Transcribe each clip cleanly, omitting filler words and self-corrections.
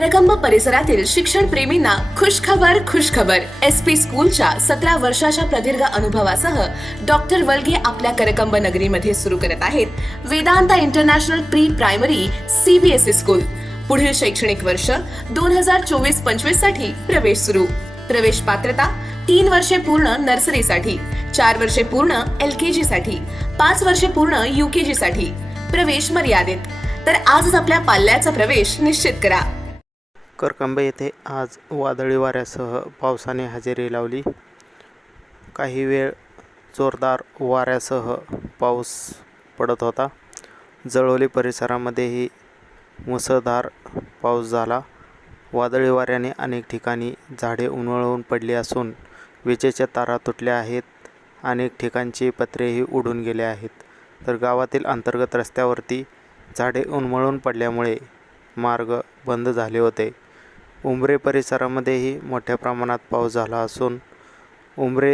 करकंब परिसरातील शिक्षण प्रेमींना खुशखबर SP स्कूलच्या 17 वर्षाच्या प्रदीर्घ अनुभवासह डॉक्टर वल्गे आपल्या करकंब नगरीमध्ये सुरू करत आहेत Vedanta international pre primary CBSE school. पुढील शैक्षणिक वर्ष 2024-25 साठी प्रवेश सुरू। प्रवेश पात्रता 3 वर्षे पूर्ण नर्सरीसाठी, 4 वर्षे पूर्ण LKG साठी, 5 वर्षे पूर्ण UKG साठी। प्रवेश मर्यादित। तर आजच आपल्या पाल्याचा प्रवेश निश्चित करा। करकंब येथे आज वादळी वाऱ्यासह पावसाने हजेरी लावली। काही वेळ जोरदार वाऱ्यासह पाऊस पडत होता। जळोली परिसरामध्येही मुसळधार पाऊस झाला। वादळी वाऱ्याने अनेक ठिकाणी झाडे उन्मळून पडली असून विजेच्या तारा तुटल्या आहेत। अनेक ठिकाणची पत्रेही उडून गेले आहेत। तर गावातील अंतर्गत रस्त्यावरती झाडे उन्मळून पडल्यामुळे मार्ग बंद झाले होते। उंबरे परिसरामध्येही मोठ्या प्रमाणात पाऊस झाला असून उंबरे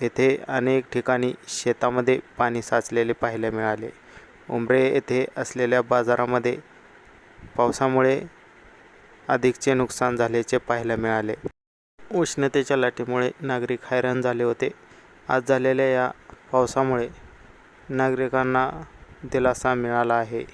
येथे अनेक ठिकाणी शेतामध्ये पाणी साचलेले पाहायला मिळाले। उंबरे येथे असलेल्या बाजारामध्ये पावसामुळे अधिकचे नुकसान झाल्याचे पाहायला मिळाले। उष्णतेच्या लाटेमुळे नागरिक हैराण झाले होते। आज झालेल्या या पावसामुळे नागरिकांना दिलासा मिळाला आहे।